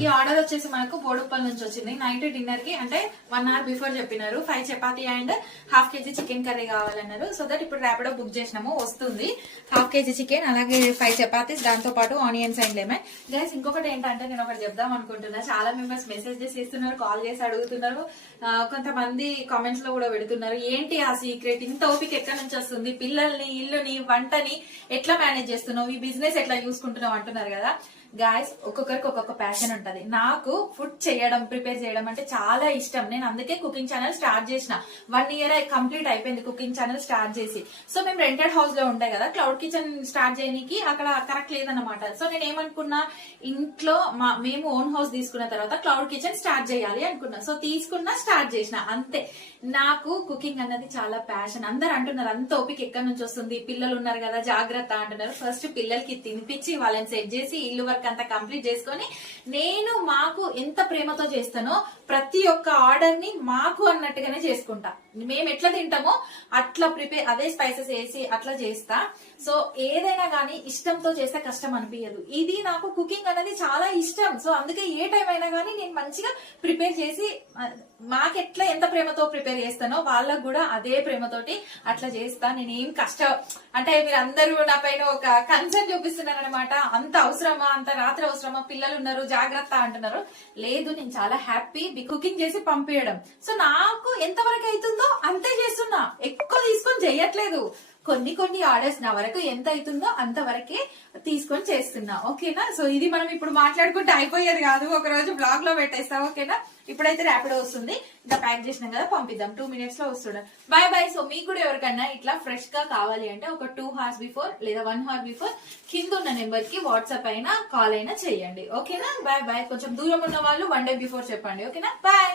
ఈ ఆర్డర్ వచ్చేసి మనకు బోడుప్పల్ నుంచి వచ్చింది. నైట్ డిన్నర్ కి అంటే 1 hour బిఫోర్ చెప్పినారు 5 chapati and ½ kg chicken curry కావాలన్నారు. సో దట్ ఇప్పుడు ర్యాపిడో బుక్ చేసినాము, వస్తుంది. ½ kg చికెన్ అలాగే 5 చపాతీస్, దాంతో పాటు ఆనియన్స్ అండ్ లెమన్. గైస్ ఇంకొకటి ఏంటంటే నేను ఒకటి చెప్దాం అనుకుంటున్నా. చాలా మెంబర్స్ మెసేజెస్ చేస్తున్నారు, కాల్ చేసి అడుగుతున్నారు, కొంతమంది కామెంట్స్ లో కూడా పెడుతున్నారు ఏంటి ఆ సీక్రెట్, ఇంత ఓపిక ఎక్కడి నుంచి వస్తుంది, పిల్లల్ని ఇల్లుని వంటని ఎట్లా మేనేజ్ చేస్తున్నావు, ఈ బిజినెస్ ఎట్లా చూసుకుంటున్నావు అంటున్నారు కదా. గాయస్ ఒక్కొక్కరికి ఒక్కొక్క ప్యాషన్ ఉంటది. నాకు ఫుడ్ చేయడం, ప్రిపేర్ చేయడం అంటే చాలా ఇష్టం. నేను అందుకే కుకింగ్ ఛానల్ స్టార్ట్ చేసిన. 1 year కంప్లీట్ అయిపోయింది కుకింగ్ ఛానల్ స్టార్ట్ చేసి. సో మేము రెంటెడ్ హౌస్ లో ఉంటాయి కదా, క్లౌడ్ కిచెన్ స్టార్ట్ చేయడానికి అక్కడ కరెక్ట్ లేదన్నమాట. సో నేను ఏమనుకున్నా, ఇంట్లో మేము ఓన్ హౌస్ తీసుకున్న తర్వాత క్లౌడ్ కిచెన్ స్టార్ట్ చేయాలి అనుకున్నా. సో తీసుకున్నా, స్టార్ట్ చేసిన, అంతే. నాకు కుకింగ్ అన్నది చాలా ప్యాషన్. అందరు అంటున్నారు అంత ఓపిక ఎక్కడి నుంచి వస్తుంది, పిల్లలు ఉన్నారు కదా జాగ్రత్త అంటున్నారు. ఫస్ట్ పిల్లలకి తినిపించి వాళ్ళని సెట్ చేసి ఇల్లు వర్క్ అంతా కంప్లీట్ చేసుకొని నేను మాకు ఎంత ప్రేమతో చేస్తానో ప్రతి ఒక్క ఆర్డర్ ని మాకు అన్నట్టుగానే చేసుకుంటా. మేము ఎట్లా తింటామో అట్లా ప్రిపేర్, అదే స్పైసెస్ వేసి అట్లా చేస్తా. సో ఏదైనా గానీ ఇష్టంతో చేస్తే కష్టం అనిపించదు. ఇది నాకు కుకింగ్ అనేది చాలా ఇష్టం. సో అందుకే ఏ టైం అయినా గానీ నేను మంచిగా ప్రిపేర్ చేసి, మాకు ఎట్లా ఎంత ప్రేమతో ప్రిపేర్ చేస్తానో వాళ్ళకు కూడా అదే ప్రేమతోటి అట్లా చేస్తా. నేనేం కష్టం అంటే మీరు అందరూ నా పైన ఒక కన్సర్న్ చూపిస్తున్నారు అనమాట. అంత అవసరమా, అంత రాత్రి అవసరమా, పిల్లలు ఉన్నారు జాగ్రత్త అంటున్నారు. లేదు, నేను చాలా హ్యాపీ కుకింగ్ చేసి పంపించడం. సో నాకు ఎంతవరకు అవుతుందో అంతే చేస్తున్నా, ఎక్కువ తీసుకొని చేయట్లేదు. కొన్ని ఆర్డర్స్ నా వరకు ఎంత అవుతుందో అంతవరకే తీసుకొని చేస్తున్నా, ఓకేనా. సో ఇది మనం ఇప్పుడు మాట్లాడుకుంటే అయిపోయేది కాదు, ఒక రోజు బ్లాగ్ లో పెట్టేస్తా, ఓకేనా. ఇప్పుడైతే ర్యాపిడో వస్తుంది, ఇంకా ప్యాక్ చేసినాం కదా పంపిద్దాం, 2 minutes లో వస్తుంది. Bye bye. సో మీకు కూడా ఎవరికన్నా ఇట్లా ఫ్రెష్ గా కావాలి అంటే ఒక 2 hours బిఫోర్ లేదా 1 hour బిఫోర్ కింద ఉన్న నెంబర్ కి వాట్సాప్ అయినా కాల్ అయినా చెయ్యండి, ఓకేనా. Bye bye. కొంచెం దూరం ఉన్న వాళ్ళు 1 day బిఫోర్ చెప్పండి, ఓకేనా. బాయ్.